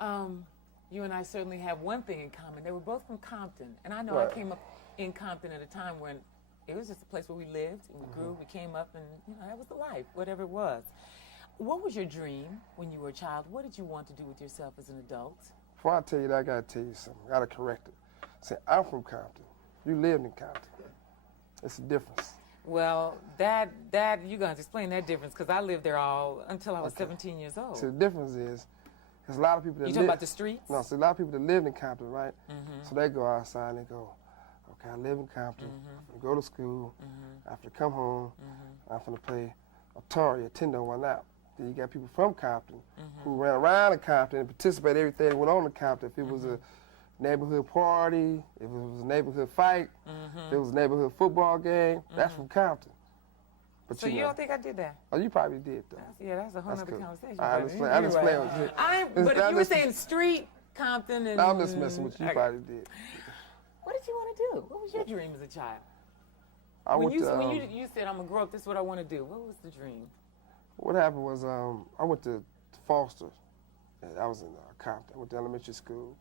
You and I certainly have one thing in common. They were both from Compton. And I know Right. I came up in Compton at a time when it was just a place where we lived and we grew. We came up and, that was the life, whatever it was. What was your dream when you were a child? What did you want to do with yourself as an adult? Before I tell you that, I got to tell you something. I got to correct it. See, I'm from Compton. You lived in Compton. It's a difference. Well, that you're going to explain that difference because I lived there until I was 17 years old. See, the difference is, there's a lot of people that You talking about the streets? No, see, a lot of people that lived in Compton, right? So they go outside and they go, okay, I live in Compton. I'm going to go to school. I have to come home. I'm going to play Atari, Nintendo, why not? Then you got people from Compton who ran around in Compton and participated in everything that went on in Compton. If it was a neighborhood party, if it was a neighborhood fight, if it was a neighborhood football game, that's from Compton. But So you don't think I did that? Oh, you probably did, though. That's a whole That's other good. conversation. I understand. I just playing with you. But you were saying street, Compton, and... I'm just messing with you. You probably did. What did you want to do? What was your dream as a child? When you said, I'm going to grow up, this is what I want to do. What was the dream? What happened was I went to Foster. I was in Compton. I went to elementary school.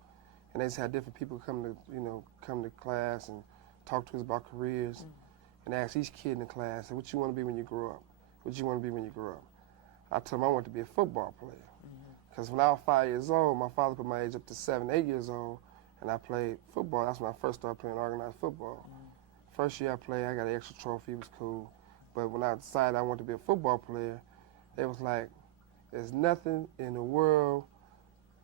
And they just had different people come to class and talk to us about careers. And ask each kid in the class, what you want to be when you grow up? What you want to be when you grow up? I told them I wanted to be a football player. Because when I was 5 years old, my father put my age up to 7, 8 years old, and I played football. That's when I first started playing organized football. First year I played, I got an extra trophy, it was cool. But when I decided I wanted to be a football player, it was like, there's nothing in the world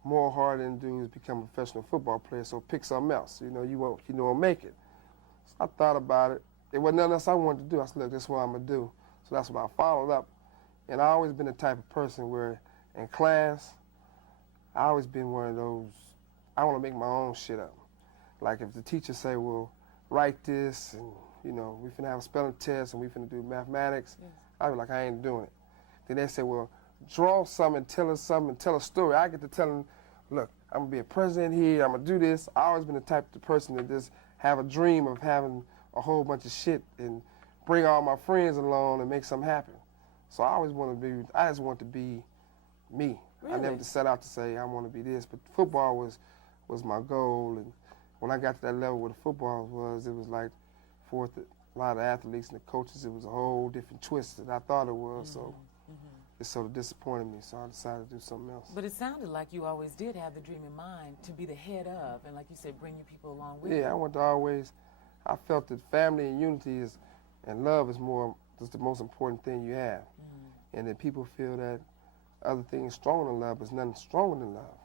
more hard than to do is become a professional football player, so pick something else. You won't make it. So I thought about it. It wasn't nothing else I wanted to do. I said, look, this is what I'm going to do. So that's what I followed up. And I always been the type of person where in class, I always been one of those, I want to make my own shit up. Like if the teacher say, well, write this, and we finna have a spelling test, and we finna do mathematics, I'd be like, I ain't doing it. Then they say, well, draw something, tell us something, tell a story. I get to tell them, look, I'm going to be a president here, I'm going to do this. I always been the type of person that just have a dream of having a whole bunch of shit and bring all my friends along and make something happen. So I just want to be me. Really? I never just set out to say I want to be this, but football was my goal. And when I got to that level where the football was, it was like for a lot of athletes and the coaches, it was a whole different twist than I thought it was. So it sort of disappointed me, so I decided to do something else. But it sounded like you always did have the dream in mind to be the head of, and like you said, bring your people along with you. Yeah, I felt that family and unity and love is the most important thing you have. And that people feel that other things stronger than love, but there's nothing stronger than love.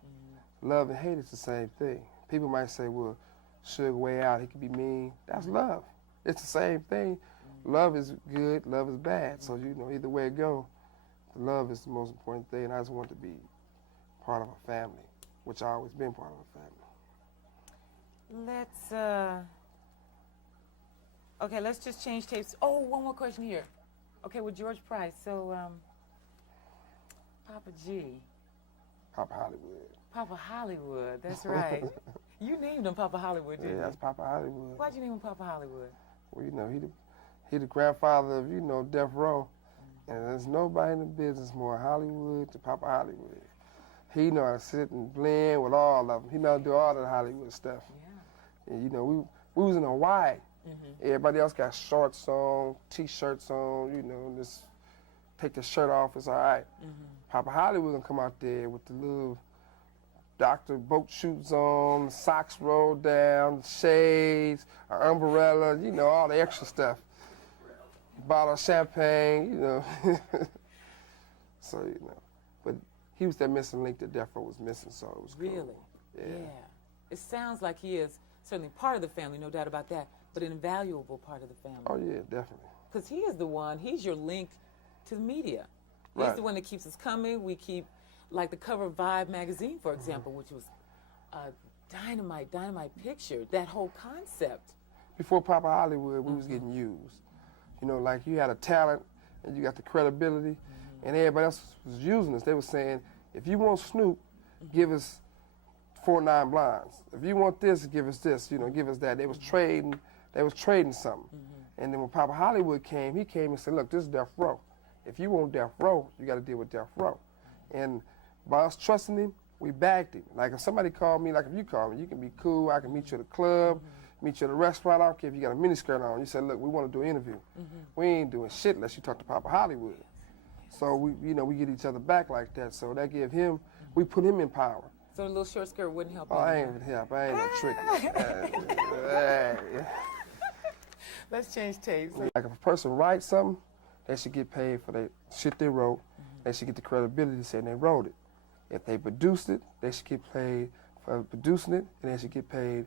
Love and hate is the same thing. People might say, well, Suge way out, he could be mean. That's love. It's the same thing. Love is good, love is bad. So, either way it go, love is the most important thing. And I just want to be part of a family, which I've always been part of a family. Let's just change tapes. Oh, one more question here. Okay, with George Price. So, Papa G. Papa Hollywood. Papa Hollywood, that's right. You named him Papa Hollywood, didn't you? Yeah, that's Papa Hollywood. Why'd you name him Papa Hollywood? Well, he the grandfather of, Deathrow. And there's nobody in the business more Hollywood than Papa Hollywood. He know how to sit and blend with all of them. He know how to do all that Hollywood stuff. Yeah. And, we was in Hawaii. Everybody else got shorts on, T-shirts on, just take the shirt off, it's all right. Papa Hollywood gonna come out there with the little Dr. boat shoes on, socks rolled down, shades, an umbrella, all the extra stuff. Bottle of champagne, So, but he was that missing link that Deathrow was missing, so it was cool. Really? Yeah. It sounds like he is certainly part of the family, no doubt about that, but an invaluable part of the family. Oh, yeah, definitely. Because he's your link to the media. He's the one that keeps us coming. We keep, like the cover of Vibe magazine, for example, which was a dynamite picture, that whole concept. Before Papa Hollywood, we was getting used. Like you had a talent and you got the credibility, and everybody else was using us. They were saying, if you want Snoop, give us 4 9 Blinds. If you want this, give us this, give us that. They was trading something. And then when Papa Hollywood came, he came and said, look, this is Deathrow. If you want Deathrow, you got to deal with Deathrow. And by us trusting him, we backed him. Like if somebody called me, like if you call me, you can be cool. I can meet you at a club, meet you at a restaurant. I don't care if you got a miniskirt on. You say, look, we want to do an interview. We ain't doing shit unless you talk to Papa Hollywood. So we, you know, we get each other back like that. So that give him, we put him in power. So the little short skirt wouldn't help. Oh, I ain't help. I ain't no trick. Let's change tapes. Like if a person writes something, they should get paid for the shit they wrote. They should get the credibility saying they wrote it. If they produced it, they should get paid for producing it, and they should get paid,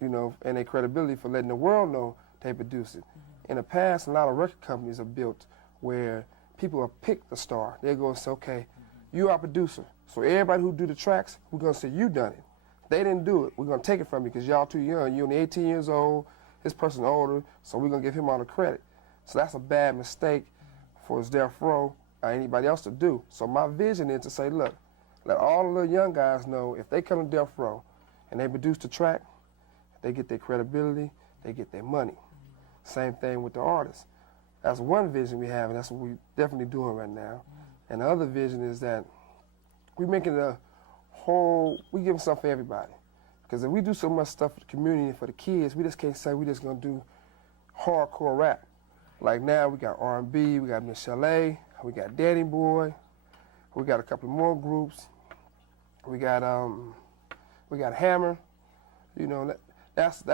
you know, and their credibility for letting the world know they produced it. In the past, a lot of record companies are built where people will pick the star. They go and say, okay, you are producer. So everybody who do the tracks, we're going to say you done it. They didn't do it. We're going to take it from you because y'all too young. You're only 18 years old. This person older, so we're going to give him all the credit. So that's a bad mistake for Deathrow or anybody else to do. So my vision is to say, look, let all the little young guys know if they come to Deathrow and they produce the track, they get their credibility, they get their money. Same thing with the artists. That's one vision we have, and that's what we're definitely doing right now. And the other vision is that we're making a whole, we giving something for everybody. Because if we do so much stuff for the community and for the kids, we just can't say we just gonna do hardcore rap. Like now we got R&B, we got Michelle A, we got Daddy Boy, we got a couple more groups. We got Hammer. You know, that's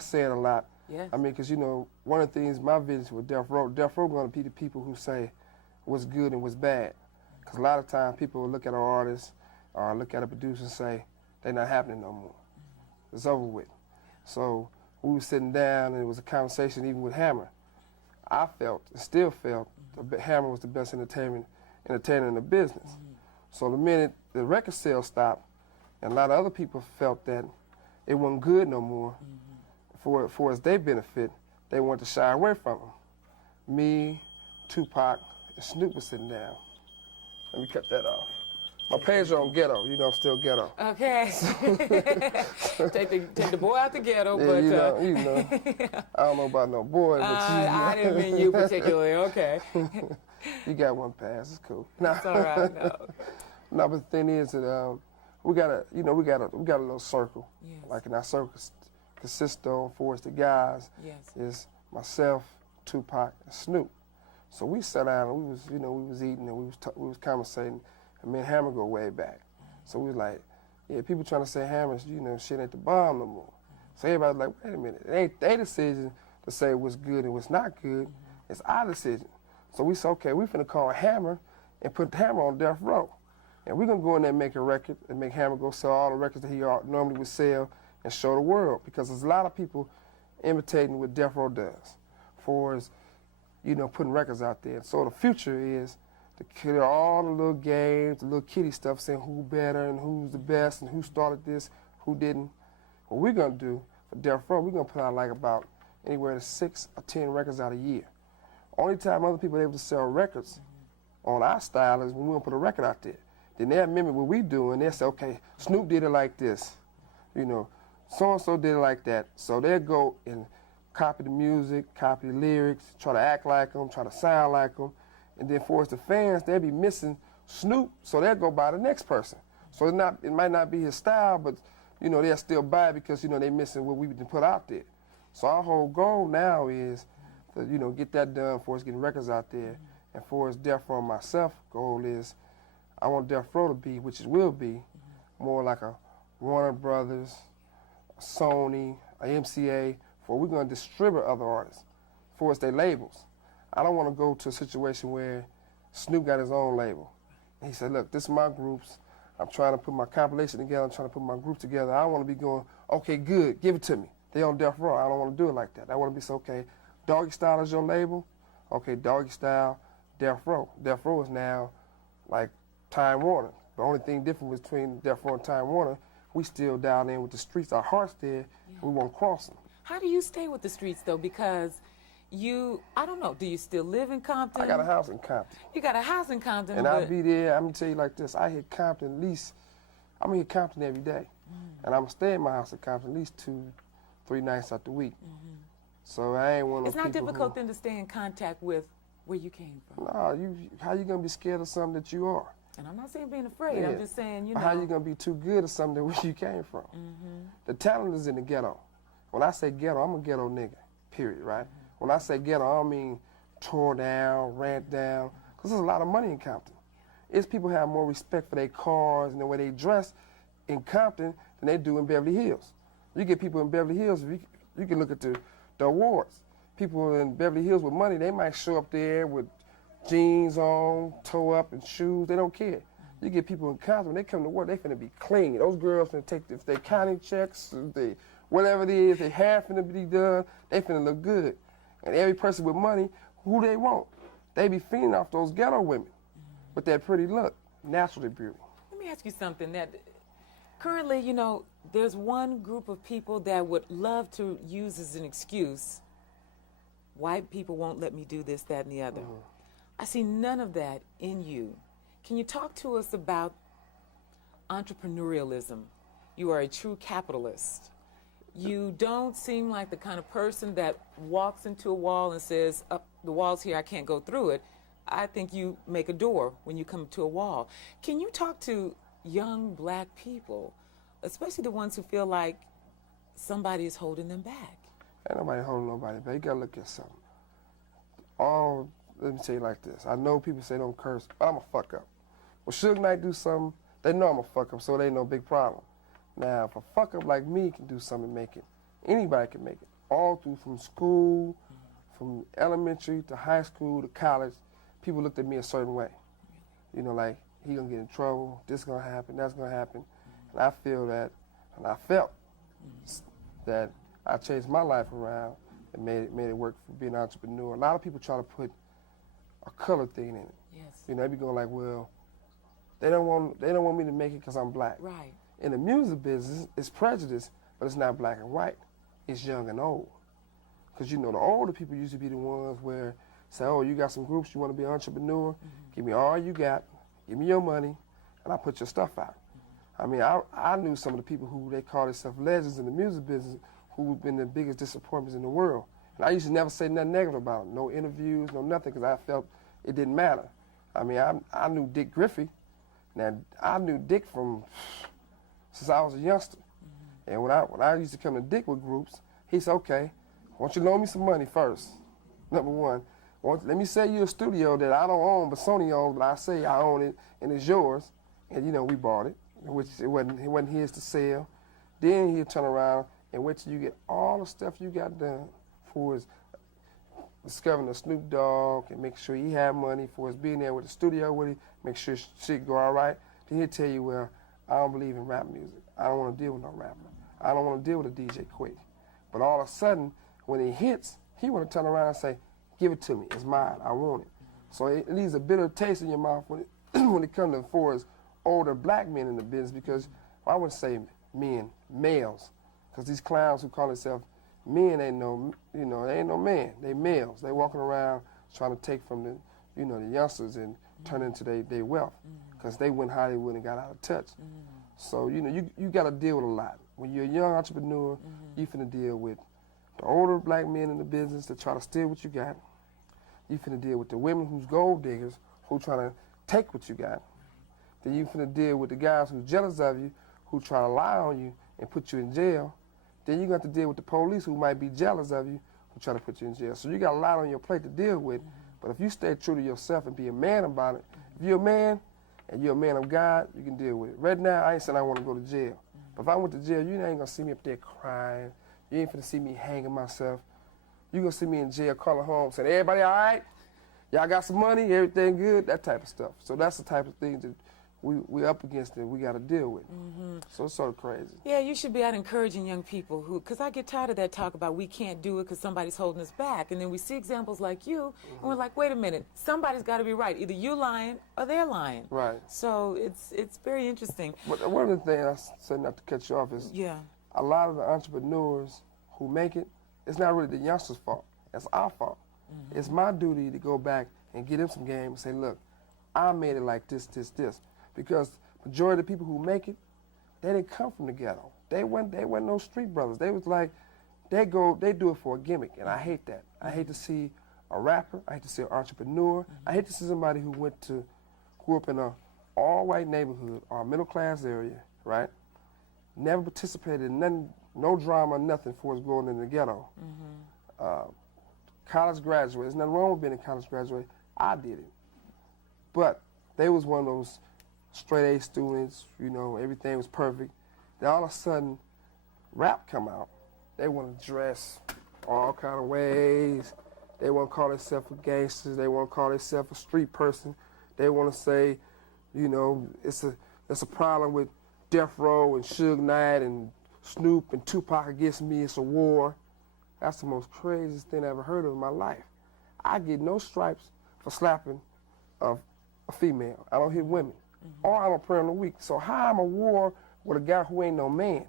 saying a lot. Yes. I mean, because you know, one of the things my vision with Deathrow going to be the people who say what's good and what's bad. Because a lot of times people will look at an artist or look at a producer and say they're not happening no more. It's over with. So we were sitting down and it was a conversation even with Hammer. I felt, and still felt, that Hammer was the best entertainer in the business. So the minute the record sales stopped, and a lot of other people felt that it wasn't good no more, for its their benefit, they wanted to shy away from him. Me, Tupac, and Snoop was sitting down. Let me cut that off. My page on ghetto, you know I'm still ghetto. Okay. take the boy out the ghetto, Yeah, but you know. I don't know about no boy, but I didn't mean you particularly. Okay. You got one pass, it's cool. That's all right. No. No, but the thing is that we got a little circle. Yes. Like in our circle consists of for us the guys is myself, Tupac, and Snoop. So we sat down and we was eating and we was conversating, and me and Hammer go way back. So we was like, yeah, people trying to say Hammer, shit ain't the bomb no more. So everybody's like, wait a minute, it ain't their decision to say what's good and what's not good. It's our decision. So we said, okay, we finna call Hammer and put Hammer on Deathrow. And we're gonna go in there and make a record and make Hammer go sell all the records that he normally would sell and show the world. Because there's a lot of people imitating what Deathrow does for his, putting records out there. So the future is to kill all the little games, the little kiddie stuff, saying who better and who's the best and who started this, who didn't. What we're gonna do for Deathrow, we're gonna put out like about anywhere to 6 or 10 records out a year. Only time other people are able to sell records on our style is when we gonna put a record out there. Then they'll mimic what we do and they'll say, okay, Snoop did it like this, so-and-so did it like that. So they'll go and copy the music, copy the lyrics, try to act like them, try to sound like them. And then for us, the fans, they'll be missing Snoop, so they'll go buy the next person. So it might not be his style, but they'll still buy it because they missing what we've been put out there. So our whole goal now is to get that done for us getting records out there. And for us, Deathrow and myself, goal is I want Deathrow to be, which it will be, more like a Warner Brothers, a Sony, a MCA, for we're going to distribute other artists for us, their labels. I don't want to go to a situation where Snoop got his own label. And he said, look, this is my groups. I'm trying to put my compilation together. I'm trying to put my group together. I don't want to be going, okay, good, give it to me. They on Deathrow. I don't want to do it like that. I want to be so, okay, Doggy Style is your label? Okay, Doggy Style, Deathrow. Deathrow is now like Time Warner. The only thing different between Deathrow and Time Warner, we still down there with the streets. Our heart's there. Yeah. We won't cross them. How do you stay with the streets, though? Because I don't know, do you still live in Compton? I got a house in Compton. You got a house in Compton? And I'll be there, I'm going to tell you like this, I hit Compton at least, I'm going to hit Compton every day. And I'm going to stay in my house in Compton at least 2-3 nights out the week. So I ain't one of those people. It's not difficult then to stay in contact with where you came from. No, how you going to be scared of something that you are? And I'm not saying being afraid. Yeah. I'm just saying, you know. How you gonna be too good at something where you came from? The talent is in the ghetto. When I say ghetto, I'm a ghetto nigga. Period. Right? When I say ghetto, I don't mean tore down, ran down, because there's a lot of money in Compton. It's people have more respect for their cars and the way they dress in Compton than they do in Beverly Hills. You get people in Beverly Hills, you can look at the awards. People in Beverly Hills with money, they might show up there with jeans on, toe up, and shoes. They don't care. You get people in Compton, when they come to work, they finna be clean. Those girls finna take, if they counting checks, if they, whatever it is, they have finna be done, they finna look good. And every person with money, who they want? They be feeding off those ghetto women with that pretty look, natural beauty. Let me ask you something. That currently, you know, there's one group of people that would love to use as an excuse, white people won't let me do this, that, and the other. I see none of that in you. Can you talk to us about entrepreneurialism? You are a true capitalist. You don't seem like the kind of person that walks into a wall and says, the wall's here, I can't go through it. I think you make a door when you come to a wall. Can you talk to young black people, especially the ones who feel like somebody is holding them back? Ain't nobody holding nobody back. You gotta look at something. Let me tell you like this. I know people say don't curse, but I'm a fuck up. When Suge Knight do something, they know I'm a fuck up, so it ain't no big problem. Now, if a fuck up like me can do something and make it, anybody can make it. All through from school, from elementary to high school to college, people looked at me a certain way. You know, like, he gonna get in trouble, this gonna happen, that's gonna happen. And I feel that, and I felt that I changed my life around and made it work for being an entrepreneur. A lot of people try to put a color thing in it. Yes. You know, they be going like, well, they don't want me to make it because I'm black. Right. In the music business, it's prejudice, but it's not black and white. It's young and old. Because, you know, the older people used to be the ones where say, oh, you got some groups, you want to be an entrepreneur? Give me all you got, give me your money, and I'll put your stuff out. I mean, I knew some of the people who they call themselves legends in the music business who've been the biggest disappointments in the world. And I used to never say nothing negative about them, no interviews, no nothing, because I felt it didn't matter. I mean, I knew Dick Griffey. Now, I knew Dick since I was a youngster. And when I used to come to Dick with groups, he said, okay, I want you to loan me some money first, number one. Let me sell you a studio that I don't own, but Sony owns, but I say I own it, and it's yours. And, you know, we bought it, which it wasn't his to sell. Then he'll turn around and wait till you get all the stuff you got done for his discovering the Snoop Dogg and make sure he had money for his being there with the studio with him, make sure shit go all right. Then he'll tell you, well, I don't believe in rap music. I don't want to deal with no rapper. I don't want to deal with a DJ Quick. But all of a sudden, when it hits, he want to turn around and say, give it to me. It's mine. I want it. So it leaves a bitter taste in your mouth when it comes to for as older black men in the business, because I wouldn't say men, males, because these clowns who call themselves men ain't no, you know, they ain't no man. They males. They walking around trying to take from the, you know, the youngsters and turn into their wealth, because they went Hollywood and got out of touch. So, you know, you got to deal with a lot. When you're a young entrepreneur, you finna deal with the older black men in the business that try to steal what you got. You finna deal with the women who's gold diggers who trying to take what you got. Then you finna deal with the guys who's jealous of you, who try to lie on you and put you in jail. Then you got to deal with the police who might be jealous of you, who try to put you in jail. So you got a lot on your plate to deal with. But if you stay true to yourself and be a man about it, if you're a man and you're a man of God, you can deal with it. Right now, I ain't saying I want to go to jail. But if I went to jail, you ain't gonna see me up there crying. You ain't finna see me hanging myself. You gonna see me in jail calling home saying, everybody all right? Y'all got some money? Everything good? That type of stuff. So that's the type of things that we up against and we got to deal with. So it's sort of crazy. Yeah, you should be out encouraging young people who, because I get tired of that talk about we can't do it because somebody's holding us back. And then we see examples like you, and we're like, wait a minute, somebody's got to be right. Either you lying or they're lying. Right. So it's very interesting. But one of the things I said, not to cut you off, is a lot of the entrepreneurs who make it, it's not really the youngsters' fault. It's our fault. It's my duty to go back and get them some game and say, look, I made it like this. Because majority of the people who make it, they didn't come from the ghetto. They weren't no street brothers. They was like, they do it for a gimmick, and I hate that. I hate to see a rapper. I hate to see an entrepreneur. I hate to see somebody who grew up in a all-white neighborhood, our middle-class area, right? Never participated in nothing, no drama, nothing for us growing in the ghetto. College graduate, there's nothing wrong with being a college graduate. I did it. But they was one of those straight A students, you know, everything was perfect. Then all of a sudden, rap come out. They want to dress all kind of ways. They want to call themselves a gangster. They want to call themselves a street person. They want to say, you know, it's a problem with Deathrow and Suge Knight and Snoop and Tupac against me. It's a war. That's the most craziest thing I ever heard of in my life. I get no stripes for slapping a female. I don't hit women. Or I'm a prayer on the week. So how I'm a war with a guy who ain't no man?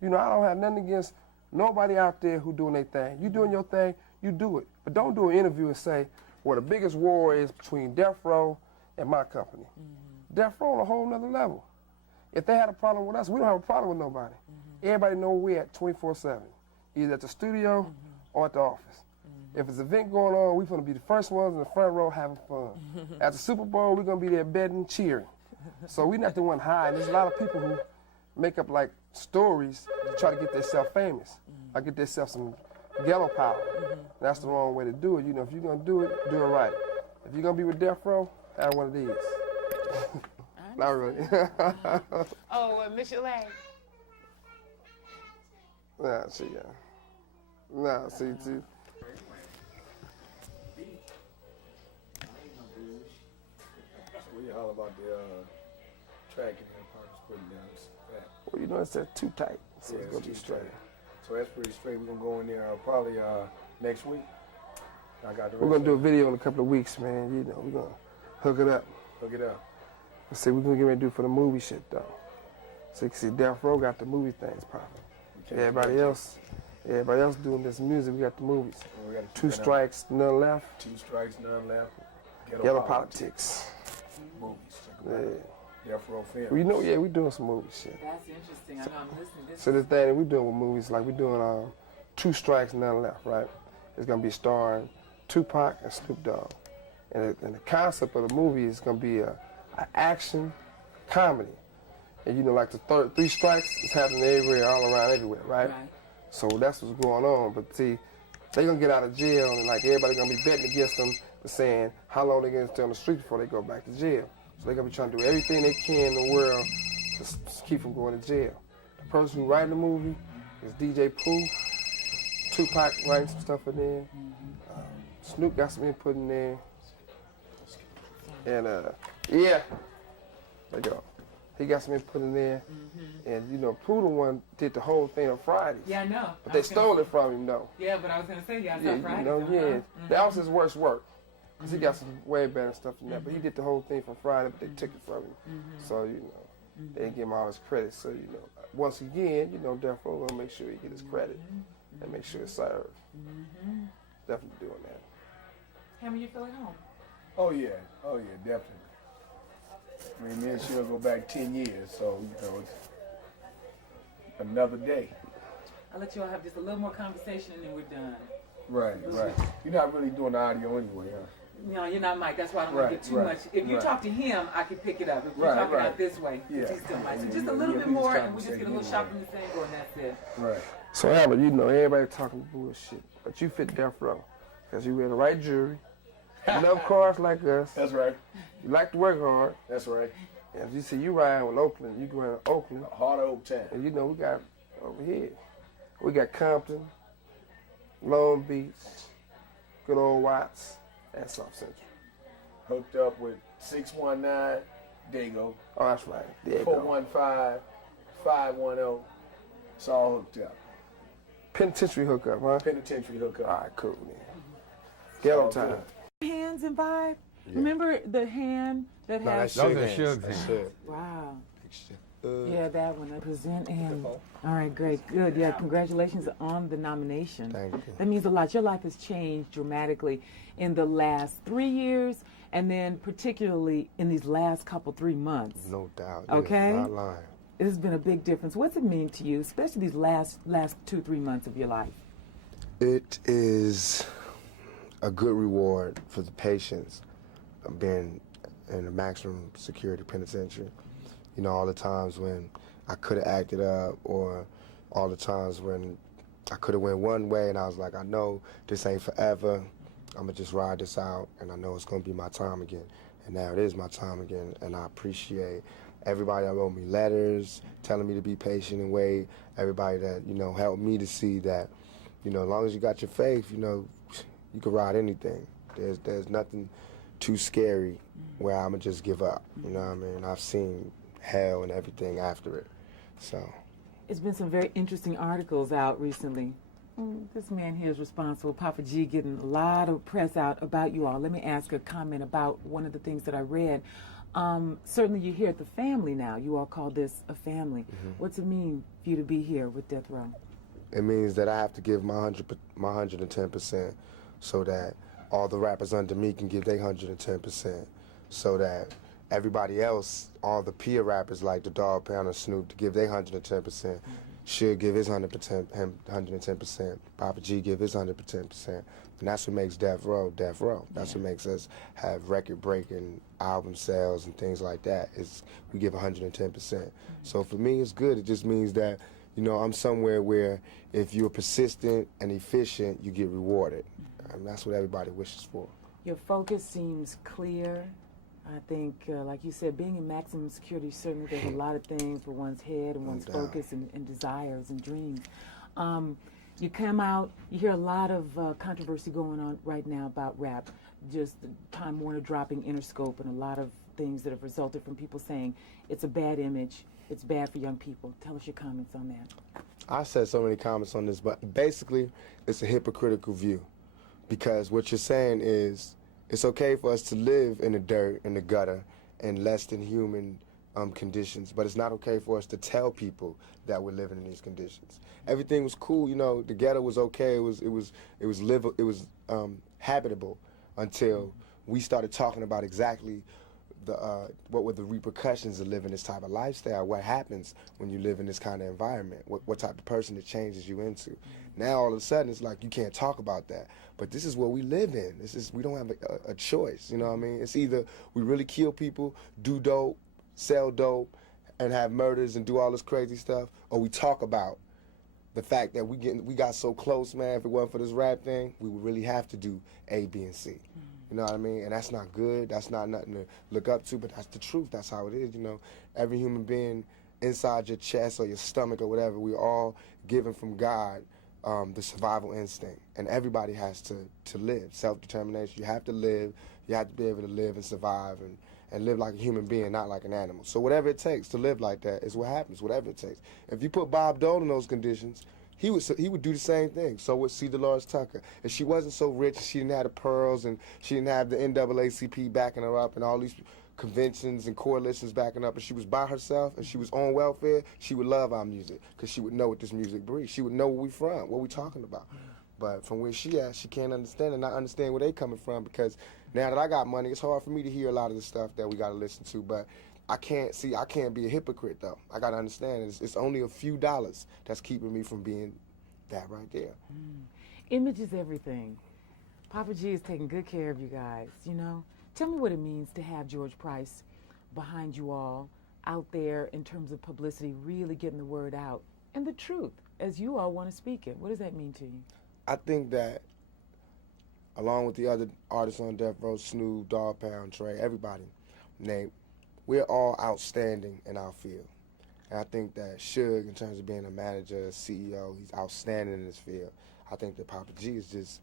You know, I don't have nothing against nobody out there who doing their thing. You doing your thing, you do it. But don't do an interview and say, well, the biggest war is between Deathrow and my company. Deathrow on a whole nother level. If they had a problem with us, we don't have a problem with nobody. Everybody know where we're at 24/7, either at the studio or at the office. If there's an event going on, we're going to be the first ones in the front row having fun. At the Super Bowl, we're going to be there betting, cheering. So we're not the one hiding. There's a lot of people who make up like stories to try to get themselves famous. Or get themselves some ghetto power. That's the wrong way to do it. You know, if you're going to do it right. If you're going to be with Deathrow, have one of these. Not really. Miss your leg. Nah, see, too. We all about the track and then parts putting down. Well, you know, it's too tight, so Yeah, it's going to be straight. So that's pretty straight. We're going to go in there probably next week. I got the We're going to do a video in a couple of weeks, man. You know, we're going to hook it up. Hook it up. Let's see, we're going to get ready to do for the movie shit, though. So you can see Deathrow got the movie things popping. Everybody else doing this music, we got the movies. We got 2 strikes, none left. 2 strikes, none left. Ghetto politics. Movies. Check them out. Deathrow Films. We know, we doing some movie shit. That's interesting. I know I'm listening. So the thing that we doing with movies, like we doing 2 strikes, none left, right? It's gonna be starring Tupac and Snoop Dogg, and the concept of the movie is gonna be an action comedy, and you know, like the 3 strikes is happening everywhere, all around, everywhere, right? So that's what's going on. But see, they gonna get out of jail, and like everybody gonna be betting against them, saying how long they gonna stay on the street before they go back to jail. So they're gonna be trying to do everything they can in the world to keep them going to jail. The person who writing the movie is DJ Pooh. Tupac writing some stuff in there. Snoop got some input in there. And there you go. He got some input in there. And you know, Pooh the one did the whole thing on Fridays. Yeah, I know. But they stole it from him though. Yeah, but I was gonna say, I saw Fridays. You know, that was his worst work. Cause he got some way better stuff than that, but he did the whole thing from Friday, but they took it from him. So, you know, they didn't give him all his credit. So, you know, once again, you know, Deathrow gonna make sure he get his credit and make sure it's served. Definitely doing that. How do you feel at home? Oh yeah, definitely. I mean, me and she'll go back 10 years, so, you know, it's another day. I'll let you all have just a little more conversation and then we're done. Right. You're not really doing the audio anyway, huh? No, you're not Mike. That's why I don't want to get too much. If you talk to him, I can pick it up. If you're talking out this way, he's still Mike. So just a little bit more, and we just get a little shop from the single, and that's it. Right. So, Albert, you know, everybody talking bullshit, but you fit Deathrow because you wear the right jewelry. You love cars like us. That's right. You like to work hard. That's right. And if you see you riding with Oakland, you going to Oakland. Hard Oak Town. And you know, we got over here, we got Compton, Long Beach, good old Watts, and South Central. Hooked up with 619 Dago. Oh, that's right. There you 415 510. It's all hooked up. Penitentiary hookup, huh? Penitentiary hookup. All right, cool, man. Ghetto time. Hands and vibe. Yeah. Remember the hand that has... Those are Suge's hands. Wow. Yeah, that one. I present him. All right, great. Good. Yeah, congratulations on the nomination. Thank you. That means a lot. Your life has changed dramatically in the last 3 years, and then particularly in these last 3 months. No doubt. Okay? Not lying. It has been a big difference. What's it mean to you, especially these last 2-3 months of your life? It is a good reward for the patience of being in a maximum security penitentiary. You know, all the times when I could have acted up, or all the times when I could have went one way and I was like, I know this ain't forever. I'm gonna just ride this out, and I know it's gonna be my time again. And now it is my time again, and I appreciate everybody that wrote me letters, telling me to be patient and wait, everybody that, you know, helped me to see that, you know, as long as you got your faith, you know, you can ride anything. There's nothing too scary where I'm gonna just give up, you know what I mean? I've seen hell and everything after it, so. It's been some very interesting articles out recently. This man here is responsible, Papa G, getting a lot of press out about you all. Let me ask a comment about one of the things that I read. Certainly you're here at the family now. You all call this a family. What's it mean for you to be here with Deathrow? It means that I have to give my 110% so that all the rappers under me can give their 110%, so that everybody else, all the peer rappers like the Dog Pound and Snoop, to give their 110%. Suge give his 110%. Papa G give his 110%. And that's what makes Deathrow Deathrow. That's what makes us have record-breaking album sales and things like that. Is we give 110%. So for me, it's good. It just means that, you know, I'm somewhere where if you're persistent and efficient, you get rewarded. And that's what everybody wishes for. Your focus seems clear. I think, like you said, being in maximum security, certainly there's a lot of things for one's head and one's focus and desires and dreams. You come out, you hear a lot of controversy going on right now about rap, just Time Warner dropping Interscope and a lot of things that have resulted from people saying it's a bad image, it's bad for young people. Tell us your comments on that. I said so many comments on this, but basically it's a hypocritical view, because what you're saying is it's okay for us to live in the dirt, in the gutter, in less than human conditions, but it's not okay for us to tell people that we're living in these conditions. Everything was cool, you know. The ghetto was okay. It was habitable until we started talking about exactly what were the repercussions of living this type of lifestyle. What happens when you live in this kind of environment? What type of person it changes you into? Now all of a sudden it's like you can't talk about that. But this is what we live in. We don't have a choice. You know what I mean? It's either we really kill people, do dope, sell dope, and have murders and do all this crazy stuff, or we talk about the fact that we got so close, man. If it wasn't for this rap thing, we would really have to do A, B, and C. You know what I mean? And that's not good. That's not nothing to look up to, but that's the truth. That's how it is, you know. Every human being inside your chest or your stomach or whatever, we all given from God the survival instinct. And everybody has to live. Self-determination. You have to live. You have to be able to live and survive and live like a human being, not like an animal. So whatever it takes to live like that is what happens, whatever it takes. If you put Bob Dole in those conditions, he would do the same thing. So would C. Dolores Tucker. If she wasn't so rich and she didn't have the pearls and she didn't have the NAACP backing her up and all these conventions and coalitions backing up, and she was by herself and she was on welfare, she would love our music because she would know what this music breeds. She would know where we from, what we talking about. But from where she at, she can't understand and not understand where they coming from, because now that I got money, it's hard for me to hear a lot of the stuff that we got to listen to. But I can't be a hypocrite, though. I got to understand it's only a few dollars that's keeping me from being that right there. Image is everything. Papa G is taking good care of you guys, you know. Tell me what it means to have George Price behind you all, out there in terms of publicity, really getting the word out, and the truth, as you all want to speak it. What does that mean to you? I think that, along with the other artists on Death Row, Snoop, Dog Pound, Trey, everybody, Nate, we're all outstanding in our field. And I think that Suge, in terms of being a manager, a CEO, he's outstanding in his field. I think that Papa G is just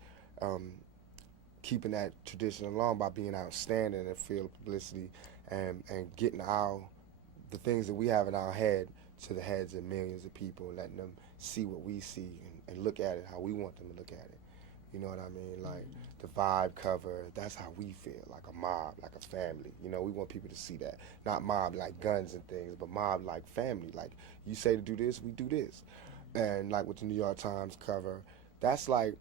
keeping that tradition along by being outstanding in the field of publicity and getting the things that we have in our head to the heads of millions of people and letting them see what we see and look at it how we want them to look at it. You know what I mean? Like the vibe cover, that's how we feel, like a mob, like a family. You know, we want people to see that. Not mob like guns and things, but mob like family. Like you say to do this, we do this. And like with the New York Times cover, that's like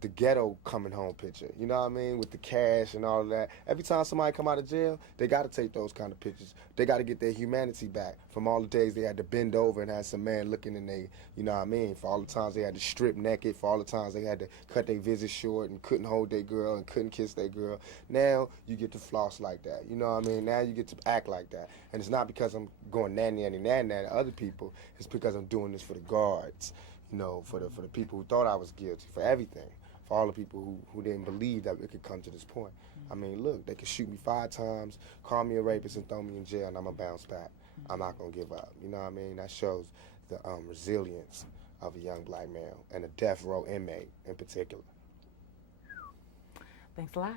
the ghetto coming home picture. You know what I mean? With the cash and all of that. Every time somebody come out of jail, they got to take those kind of pictures. They got to get their humanity back from all the days they had to bend over and have some man looking in they, you know what I mean? For all the times they had to strip naked, for all the times they had to cut their visit short and couldn't hold their girl and couldn't kiss their girl. Now you get to floss like that. You know what I mean? Now you get to act like that. And it's not because I'm going nanny to other people. It's because I'm doing this for the guards. You know, for the people who thought I was guilty, for everything, for all the people who didn't believe that it could come to this point. I mean, look, they could shoot me 5 times, call me a rapist, and throw me in jail, and I'm gonna bounce back. I'm not gonna give up. You know what I mean? That shows the resilience of a young black male and a death row inmate in particular. Thanks a lot.